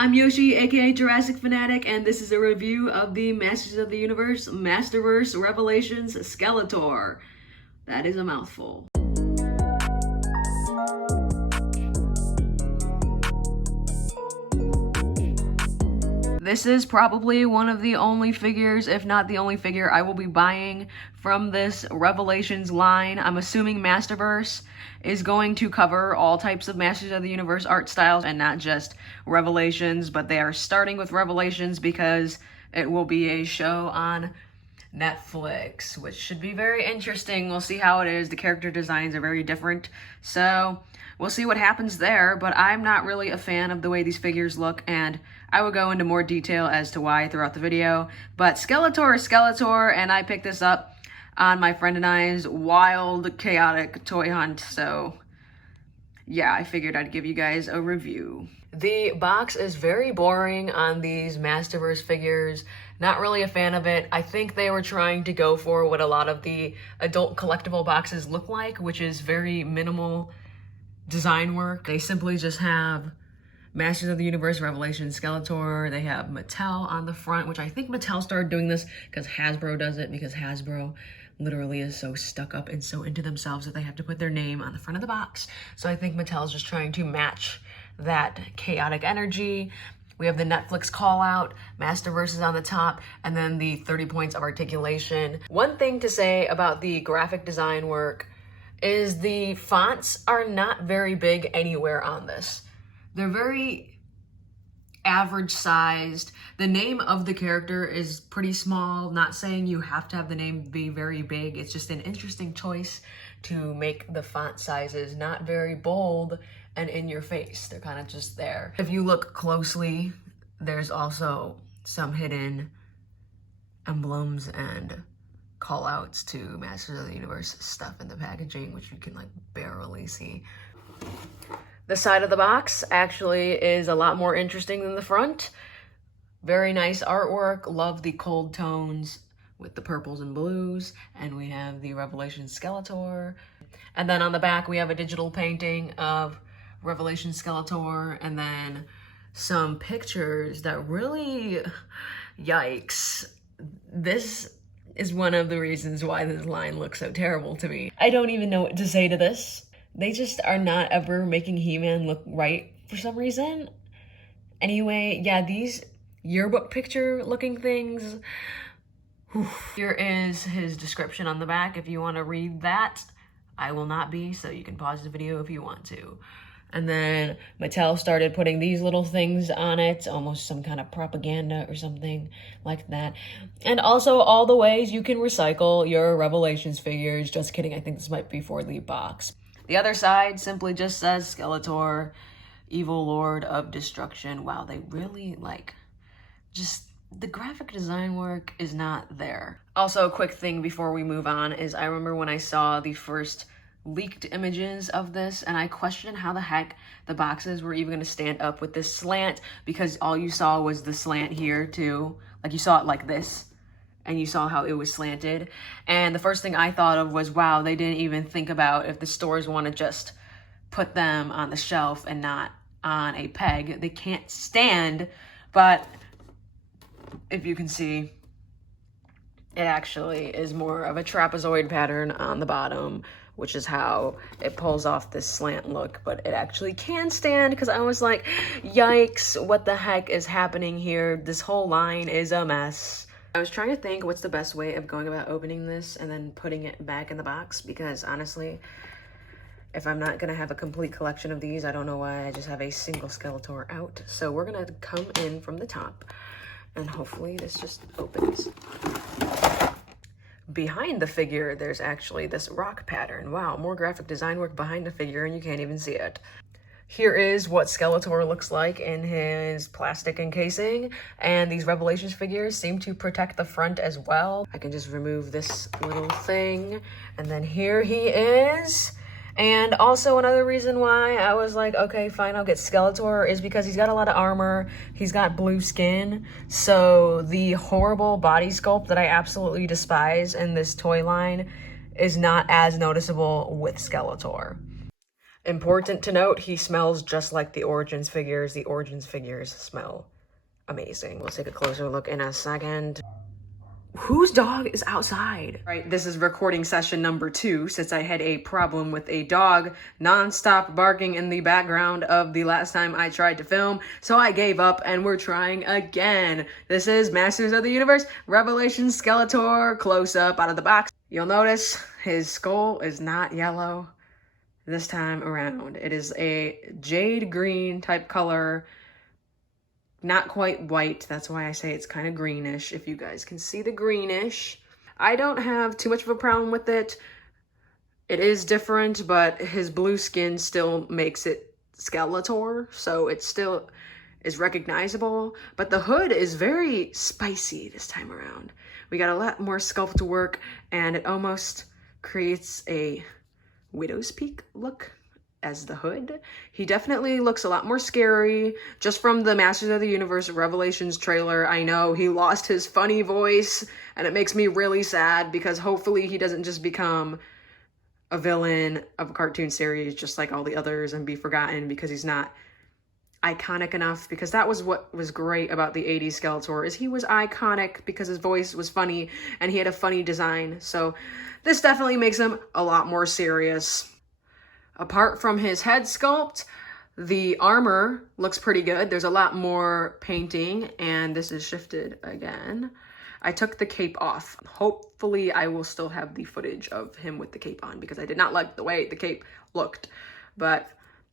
I'm Yoshi, aka Jurassic Fanatic, and this is a review of the Masters of the Universe Masterverse Revelations Skeletor. That is a mouthful. This is probably one of the only figures, if not the only figure, I will be buying from this Revelations line. I'm assuming Masterverse is going to cover all types of Masters of the Universe art styles and not just Revelations, but they are starting with Revelations because it will be a show on Netflix, which should be very interesting. We'll see how it is. The character designs are very different, so we'll see what happens there, but I'm not really a fan of the way these figures look, and I will go into more detail as to why throughout the video. But Skeletor is Skeletor, and I picked this up on my friend and I's wild, chaotic toy hunt, so yeah, I figured I'd give you guys a review. The box is very boring on these Masterverse figures. Not really a fan of it. I think they were trying to go for what a lot of the adult collectible boxes look like, which is very minimal design work. They simply just have Masters of the Universe Revelation Skeletor. They have Mattel on the front, which I think Mattel started doing this because Hasbro does it, because Hasbro literally is so stuck up and so into themselves that they have to put their name on the front of the box. So I think Mattel's just trying to match that chaotic energy. We have the Netflix call out, Masterverse is on the top, and then the 30 points of articulation. One thing to say about the graphic design work is the fonts are not very big anywhere on this. They're very average sized. The name of the character is pretty small. Not saying you have to have the name be very big. It's just an interesting choice to make the font sizes not very bold and in your face. They're kind of just there. If you look closely, there's also some hidden emblems and call outs to Masters of the Universe stuff in the packaging, which you can like barely see. The side of the box actually is a lot more interesting than the front. Very nice artwork. Love the cold tones with the purples and blues. And we have the Revelation Skeletor. And then on the back, we have a digital painting of Revelation Skeletor, and then some pictures that really, yikes. This is one of the reasons why this line looks so terrible to me. I don't even know what to say to this. They just are not ever making He-Man look right for some reason. Anyway, yeah, these yearbook picture looking things. Whew. Here is his description on the back if you want to read that. I will not be, so you can pause the video if you want to. And then Mattel started putting these little things on it, almost some kind of propaganda or something like that. And also all the ways you can recycle your Revelations figures. Just kidding, I think this might be for the box. The other side simply just says Skeletor, Evil Lord of Destruction. Wow, they really just the graphic design work is not there. Also, a quick thing before we move on is I remember when I saw the first leaked images of this and I questioned how the heck the boxes were even going to stand up with this slant, because all you saw was the slant here too. Like you saw it like this and you saw how it was slanted. And the first thing I thought of was, wow, they didn't even think about if the stores want to just put them on the shelf and not on a peg. They can't stand, but if you can see, it actually is more of a trapezoid pattern on the bottom, which is how it pulls off this slant look, but it actually can stand, because I was like, yikes, what the heck is happening here? This whole line is a mess. I was trying to think what's the best way of going about opening this and then putting it back in the box, because honestly, if I'm not gonna have a complete collection of these, I don't know why I just have a single Skeletor out. So we're gonna come in from the top and hopefully this just opens. Behind the figure, there's actually this rock pattern. Wow, more graphic design work behind the figure and you can't even see it. Here is what Skeletor looks like in his plastic encasing, and these Revelations figures seem to protect the front as well. I can just remove this little thing, and then here he is. And also another reason why I was like, okay, fine, I'll get Skeletor is because he's got a lot of armor, he's got blue skin, so the horrible body sculpt that I absolutely despise in this toy line is not as noticeable with Skeletor. Important to note, he smells just like the Origins figures. The Origins figures smell amazing. We'll take a closer look in a second. Whose dog is outside? Right, this is recording session number 2 since I had a problem with a dog non-stop barking in the background of the last time I tried to film. So I gave up and we're trying again. This is Masters of the Universe Revelation Skeletor close up out of the box. You'll notice his skull is not yellow this time around. It is a jade green type color. Not quite white, that's why I say it's kind of greenish, if you guys can see the greenish. I don't have too much of a problem with it. It is different, but his blue skin still makes it Skeletor, so it still is recognizable. But the hood is very spicy this time around. We got a lot more sculpt work, and it almost creates a widow's peak look as the hood. He definitely looks a lot more scary. Just from the Masters of the Universe Revelations trailer, I know he lost his funny voice, and it makes me really sad because hopefully he doesn't just become a villain of a cartoon series just like all the others and be forgotten because he's not iconic enough, because that was what was great about the 80s Skeletor, is he was iconic because his voice was funny and he had a funny design. So this definitely makes him a lot more serious. Apart from his head sculpt, the armor looks pretty good. There's a lot more painting, and this is shifted again. I took the cape off. Hopefully I will still have the footage of him with the cape on because I did not like the way the cape looked. But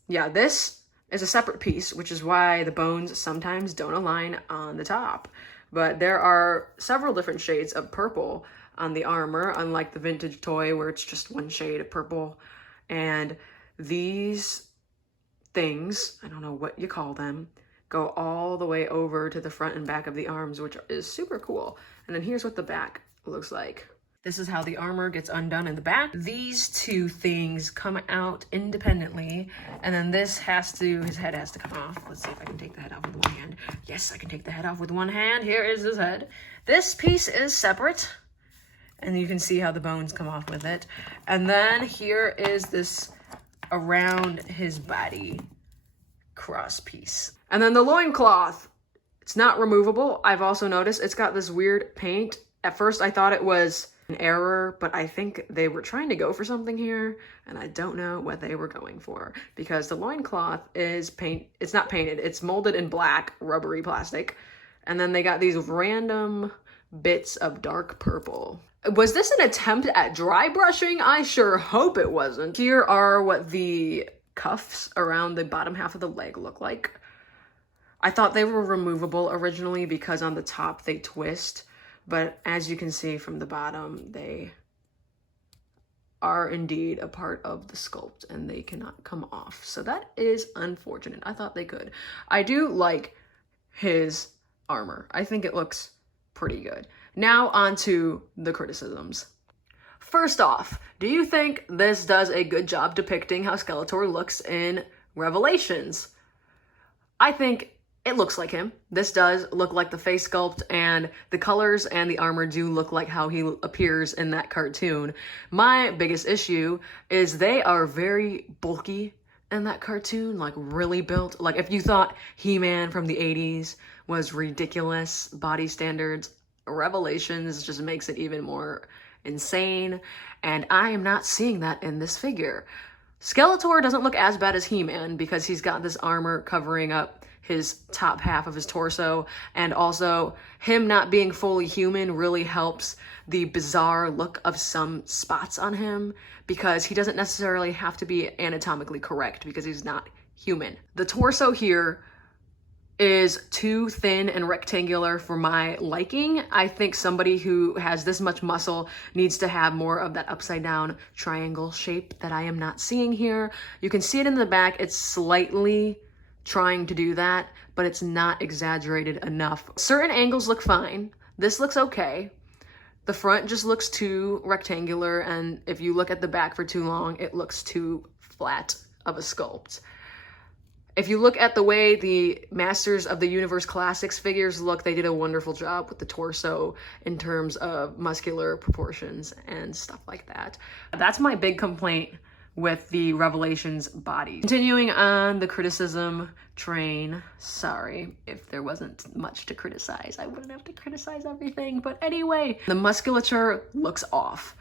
yeah, this is a separate piece, which is why the bones sometimes don't align on the top. But there are several different shades of purple on the armor, unlike the vintage toy where it's just one shade of purple. And these things, I don't know what you call them, go all the way over to the front and back of the arms, which is super cool. And then here's what the back looks like. This is how the armor gets undone in the back. These two things come out independently, and then this his head has to come off. Let's see if I can take the head off with one hand. Yes, I can take the head off with one hand. Here is his head. This piece is separate, and you can see how the bones come off with it. And then here is this around his body cross piece. And then the loincloth, it's not removable. I've also noticed it's got this weird paint. At first I thought it was an error, but I think they were trying to go for something here, and I don't know what they were going for, because the loincloth is it's not painted, it's molded in black rubbery plastic, and then they got these random bits of dark purple. Was this an attempt at dry brushing? I sure hope it wasn't. Here are what the cuffs around the bottom half of the leg look like. I thought they were removable originally because on the top they twist, but as you can see from the bottom, they are indeed a part of the sculpt and they cannot come off. So that is unfortunate. I thought they could. I do like his armor. I think it looks pretty good. Now on to the criticisms. First off, do you think this does a good job depicting how Skeletor looks in Revelations? I think it looks like him. This does look like the face sculpt, and the colors and the armor do look like how he appears in that cartoon. My biggest issue is they are very bulky in that cartoon, like really built. Like if you thought He-Man from the 80s was ridiculous body standards, Revelations just makes it even more insane, and I am not seeing that in this figure. Skeletor doesn't look as bad as He-Man because he's got this armor covering up his top half of his torso, and also him not being fully human really helps the bizarre look of some spots on him because he doesn't necessarily have to be anatomically correct because he's not human. The torso here is too thin and rectangular for my liking. I think somebody who has this much muscle needs to have more of that upside down triangle shape that I am not seeing here. You can see it in the back. It's slightly trying to do that, but it's not exaggerated enough. Certain angles look fine. This looks okay. The front just looks too rectangular, and if you look at the back for too long, it looks too flat of a sculpt. If you look at the way the Masters of the Universe Classics figures look, they did a wonderful job with the torso in terms of muscular proportions and stuff like that. That's my big complaint with the Revelations body. Continuing on the criticism train, sorry if there wasn't much to criticize. I wouldn't have to criticize everything, but anyway, the musculature looks off.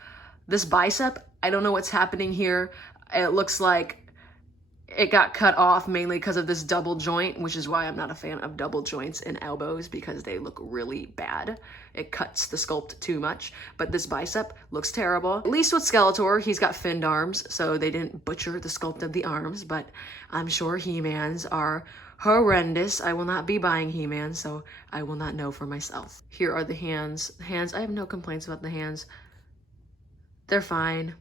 This bicep, I don't know what's happening here. It looks like it got cut off mainly because of this double joint, which is why I'm not a fan of double joints in elbows, because they look really bad. It cuts the sculpt too much, but this bicep looks terrible. At least with Skeletor, he's got finned arms, so they didn't butcher the sculpt of the arms, but I'm sure He-Mans are horrendous. I will not be buying He-Man, so I will not know for myself. Here are the hands. The hands, I have no complaints about the hands. They're fine.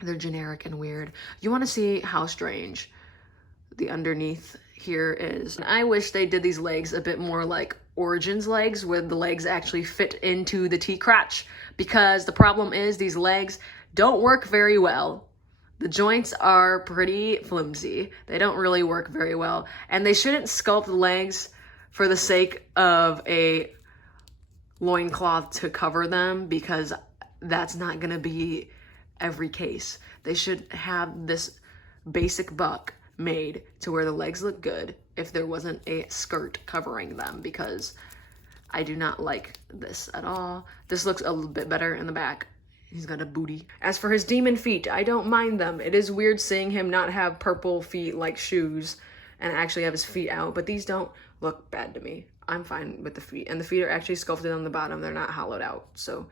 They're generic and weird. You want to see how strange the underneath here is. And I wish they did these legs a bit more like Origins legs, where the legs actually fit into the T-crotch, because the problem is these legs don't work very well. The joints are pretty flimsy. They don't really work very well, and they shouldn't sculpt the legs for the sake of a loincloth to cover them, because that's not gonna be every case. They should have this basic buck made to where the legs look good if there wasn't a skirt covering them, because I do not like this at all. This looks a little bit better in the back. He's got a booty. As for his demon feet, I don't mind them. It is weird seeing him not have purple feet like shoes and actually have his feet out, but these don't look bad to me. I'm fine with the feet, and the feet are actually sculpted on the bottom. They're not hollowed out, so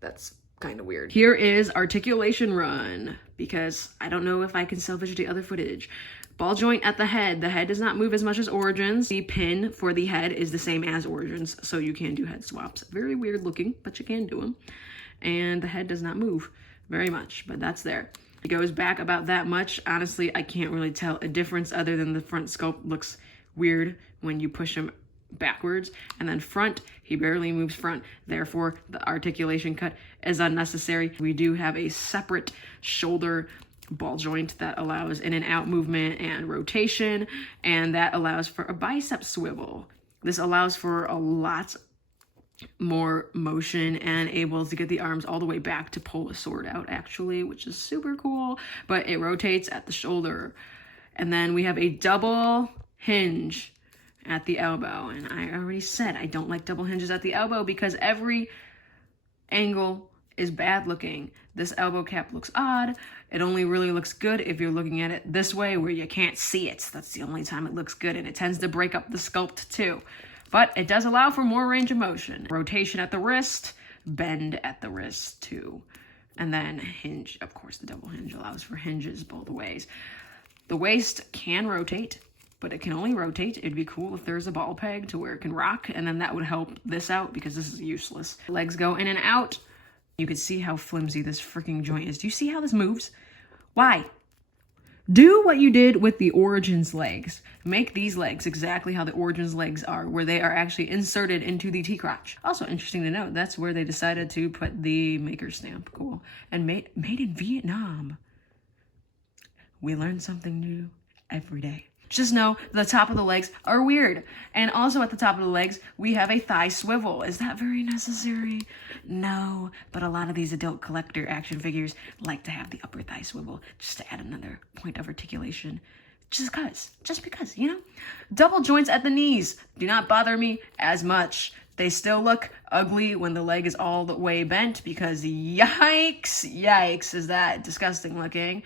that's kind of weird. Here is articulation run, because I don't know if I can salvage the other footage. Ball joint at the head. The head does not move as much as Origins. The pin for the head is the same as Origins, so you can do head swaps. Very weird looking, but you can do them. And the head does not move very much, but that's there. It goes back about that much. Honestly, I can't really tell a difference other than the front sculpt looks weird when you push him backwards, and then front, he barely moves front, therefore the articulation cut is unnecessary. We do have a separate shoulder ball joint that allows in and out movement and rotation, and that allows for a bicep swivel. This allows for a lot more motion and able to get the arms all the way back to pull a sword out, actually, which is super cool, but it rotates at the shoulder. And then we have a double hinge at the elbow, and I already said I don't like double hinges at the elbow because every angle is bad looking. This elbow cap looks odd. It only really looks good if you're looking at it this way where you can't see it. That's the only time it looks good, and it tends to break up the sculpt too. But it does allow for more range of motion. Rotation at the wrist, bend at the wrist too. And then hinge, of course the double hinge allows for hinges both ways. The waist can rotate, but it can only rotate. It'd be cool if there's a ball peg to where it can rock, and then that would help this out because this is useless. Legs go in and out. You can see how flimsy this freaking joint is. Do you see how this moves? Why? Do what you did with the Origins legs. Make these legs exactly how the Origins legs are, where they are actually inserted into the T-crotch. Also interesting to note, that's where they decided to put the maker stamp. Cool. And made in Vietnam. We learn something new every day. Just know the top of the legs are weird. And also at the top of the legs, we have a thigh swivel. Is that very necessary? No, but a lot of these adult collector action figures like to have the upper thigh swivel just to add another point of articulation. Just because, you know? Double joints at the knees do not bother me as much. They still look ugly when the leg is all the way bent because yikes, is that disgusting looking.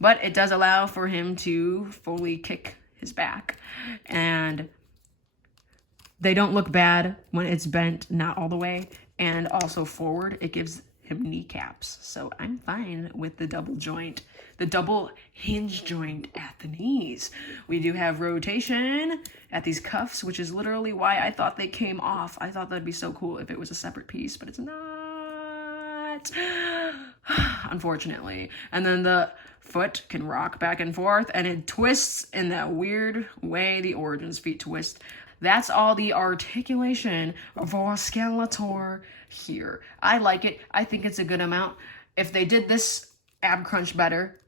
But it does allow for him to fully kick his back. And they don't look bad when it's bent, not all the way. And also forward, it gives him kneecaps. So I'm fine with the double joint, the double hinge joint at the knees. We do have rotation at these cuffs, which is literally why I thought they came off. I thought that'd be so cool if it was a separate piece, but it's not, unfortunately. And then the foot can rock back and forth, and it twists in that weird way the Origins feet twist. That's all the articulation for Skeletor here. I like it. I think it's a good amount. If they did this ab crunch better,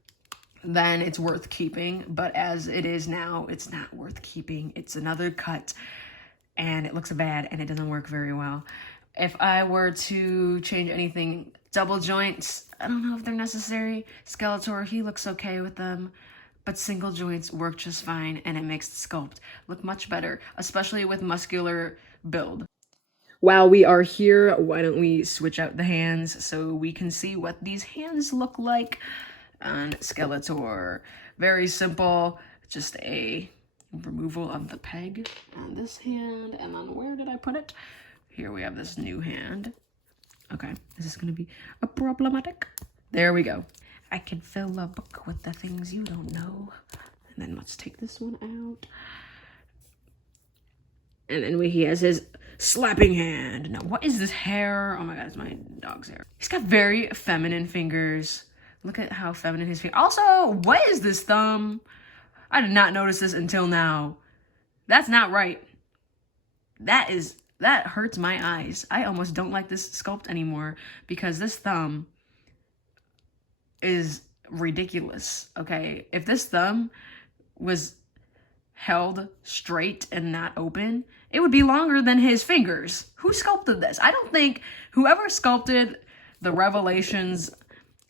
then it's worth keeping. But as it is now, it's not worth keeping. It's another cut, and it looks bad, and it doesn't work very well. If I were to change anything Double joints, I don't know if they're necessary. Skeletor, he looks okay with them. But single joints work just fine, and it makes the sculpt look much better, especially with muscular build. While we are here, why don't we switch out the hands so we can see what these hands look like on Skeletor. Very simple, just a removal of the peg on this hand, and then where did I put it? Here we have this new hand. Okay, is this gonna be a problematic? There we go. I can fill a book with the things you don't know. And then let's take this one out. And then he has his slapping hand. Now, what is this hair? Oh my god, it's my dog's hair. He's got very feminine fingers. Look at how feminine his fingers. Also, what is this thumb? I did not notice this until now. That's not right. That hurts my eyes. I almost don't like this sculpt anymore because this thumb is ridiculous, okay? If this thumb was held straight and not open, it would be longer than his fingers. Who sculpted this? I don't think whoever sculpted the Revelations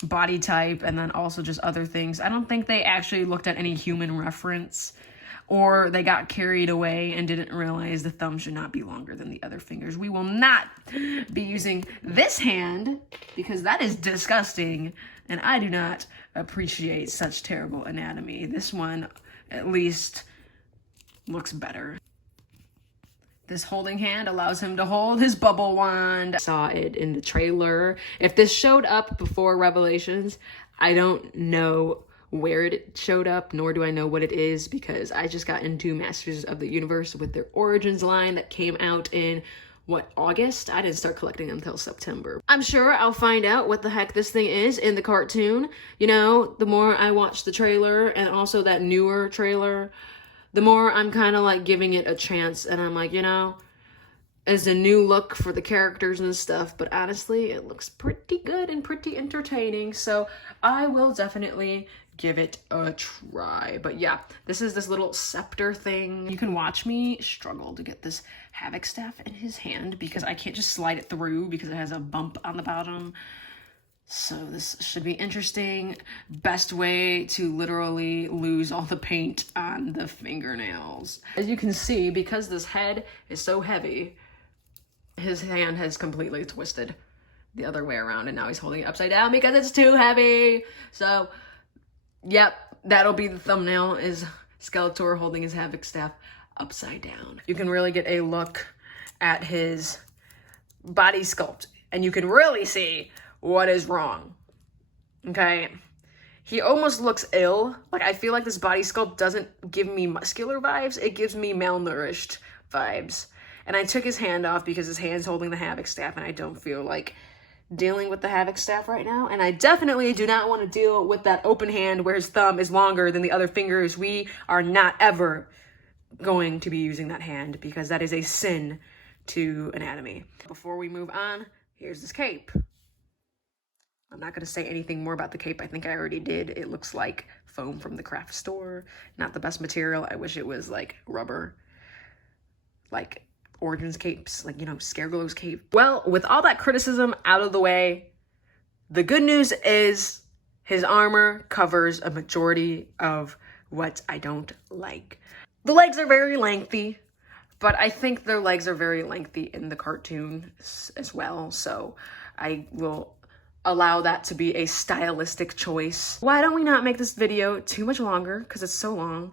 body type and then also just other things, I don't think they actually looked at any human reference, or they got carried away and didn't realize the thumb should not be longer than the other fingers. We will not be using this hand because that is disgusting, and I do not appreciate such terrible anatomy. This one, at least, looks better. This holding hand allows him to hold his bubble wand. I saw it in the trailer. If this showed up before Revelations, I don't know where it showed up, nor do I know what it is, because I just got into Masters of the Universe with their Origins line that came out in, what, August? I didn't start collecting them until September. I'm sure I'll find out what the heck this thing is in the cartoon. You know, the more I watch the trailer, and also that newer trailer, the more I'm kind of like giving it a chance, and I'm like, you know, it's a new look for the characters and stuff, but honestly, it looks pretty good and pretty entertaining, so I will definitely give it a try. But yeah, this is this little scepter thing. You can watch me struggle to get this Havoc staff in his hand because I can't just slide it through because it has a bump on the bottom. So this should be interesting. Best way to literally lose all the paint on the fingernails. As you can see, because this head is so heavy, his hand has completely twisted the other way around, and now he's holding it upside down because it's too heavy. So, yep, that'll be the thumbnail, is Skeletor holding his Havoc staff upside down. You can really get a look at his body sculpt, and you can really see what is wrong, okay? He almost looks ill. Like, I feel like this body sculpt doesn't give me muscular vibes. It gives me malnourished vibes. And I took his hand off because his hand's holding the Havoc staff, and I don't feel like dealing with the Havoc staff right now. And I definitely do not want to deal with that open hand where his thumb is longer than the other fingers. We are not ever going to be using that hand because that is a sin to anatomy. Before we move on, here's this cape. I'm not going to say anything more about the cape. I think I already did. It looks like foam from the craft store. Not the best material. I wish it was like rubber. Like Origins capes, like, you know, Scareglow's cape. Well, with all that criticism out of the way, the good news is his armor covers a majority of what I don't like. The legs are very lengthy, but I think their legs are very lengthy in the cartoon as well, so I will allow that to be a stylistic choice. Why don't we not make this video too much longer, because it's so long,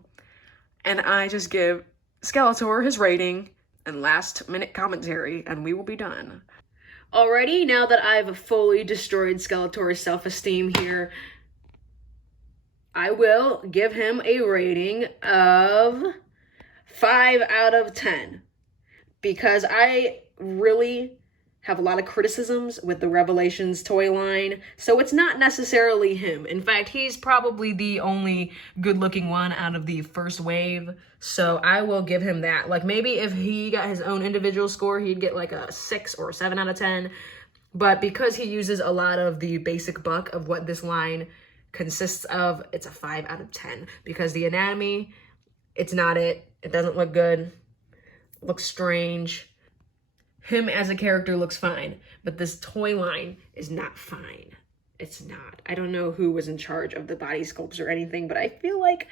and I just give Skeletor his rating and last minute commentary, and we will be done. Alrighty, now that I've fully destroyed Skeletor's self-esteem here, I will give him a rating of 5 out of 10. Because I really have a lot of criticisms with the Revelations toy line, so it's not necessarily him. In fact, he's probably the only good-looking one out of the first wave, so I will give him that. Like, maybe if he got his own individual score, he'd get like a 6 or 7 out of 10, but because he uses a lot of the basic buck of what this line consists of, it's a 5 out of 10, because the anatomy, it's not it. It doesn't look good. It looks strange. him as a character looks fine, but this toy line is not fine. It's not. I don't know who was in charge of the body sculpts or anything, but I feel like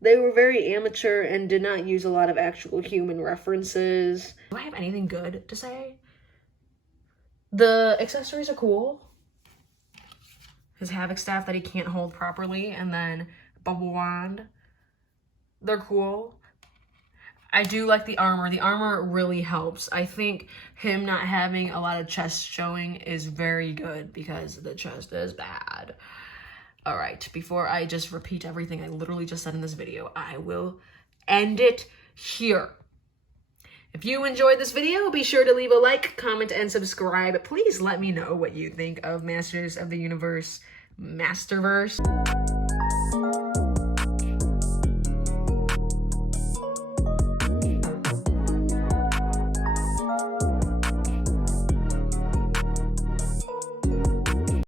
they were very amateur and did not use a lot of actual human references. Do I have anything good to say? The accessories are cool. His Havoc staff that he can't hold properly, and then bubble wand. They're cool. I do like the armor. The armor really helps. I think him not having a lot of chest showing is very good because the chest is bad. All right, before I just repeat everything I literally just said in this video, I will end it here. If you enjoyed this video, be sure to leave a like, comment, and subscribe. Please let me know what you think of Masters of the Universe Masterverse.